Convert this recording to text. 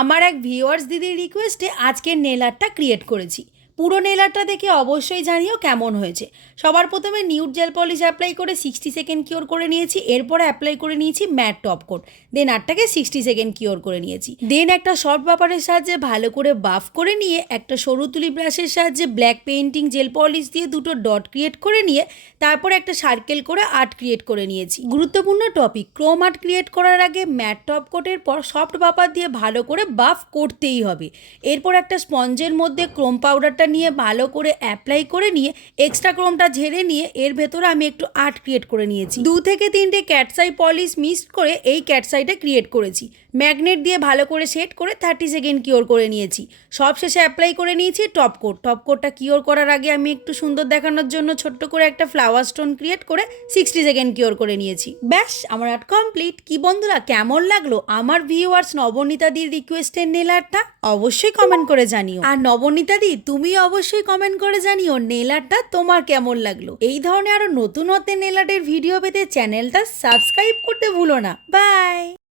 আমার এক ভিউয়ার্স দিদির রিকোয়েস্টে আজকের নেল আর্টটা ক্রিয়েট করেছি। পুরো নেল আর্টটা দেখে অবশ্যই জানিও কেমন হয়েছে। সবার প্রথমে নিউড জেল পলিশ অ্যাপ্লাই করে 60 সেকেন্ড কিওর করে নিয়েছি। এরপরে অ্যাপ্লাই করে নিয়েছি ম্যাট টপ কোট। দেন আর্টটাকে 60 সেকেন্ড কিওর করে নিয়েছি। দেন একটা শর্ট পেপারের সাহায্যে ভালো করে বাফ করে নিয়ে একটা সরু তুলি ব্রাশের সাহায্যে ব্ল্যাক পেইন্টিং জেল পলিশ দিয়ে দুটো ডট ক্রিয়েট করে নিয়ে তারপর একটা সার্কেল করে আর্ট ক্রিয়েট করে নিয়েছি। গুরুত্বপূর্ণ টপিক, ক্রোম আর্ট ক্রিয়েট করার আগে ম্যাট টপ কোটের পর সফট পেপার দিয়ে ভালো করে বাফ করতেই হবে। এরপর একটা স্পঞ্জের মধ্যে ক্রোম পাউডারটা নিয়ে ভালো করে অ্যাপ্লাই করে নিয়ে এক্সট্রা ক্রোমটা ঝেড়ে নিয়ে এর ভেতরে আমি একটু আর্ট ক্রিয়েট করে নিয়েছি। 2 থেকে 3টে ক্যাটসাই পলিশ মিক্সড করে এই ক্যাটসাইটা ক্রিয়েট করেছি। ম্যাগনেট দিয়ে ভালো করে সেট করে 30 সেকেন্ড কিওর করে নিয়েছি। সব শেষে অ্যাপ্লাই করে নিয়েছি টপ কোট। টপ কোটটা কিওর করার আগে আমি একটু সুন্দর দেখানোর জন্য ছোট্ট করে একটা ফ্লাওয়ার স্টোন ক্রিয়েট করে 60 সেকেন্ড কিওর করে নিয়েছি। ব্যাস, আমার আর্ট কমপ্লিট। কি বন্ধুরা, কেমন লাগলো আমার ভিউয়ার্স নবনীতাদির রিকোয়েস্টের নেল আর্টটা? অবশ্যই কমেন্ট করে জানিও। আর নবনীতাদি, তুমি অবশ্যই কমেন্ট করে জানিও নেল আর্টটা তোমার কেমন লাগলো। এই ধরনের আরো নতুন নেল আর্টের ভিডিও পেতে চ্যানেলটা সাবস্ক্রাইব করতে ভুলো না। বাই।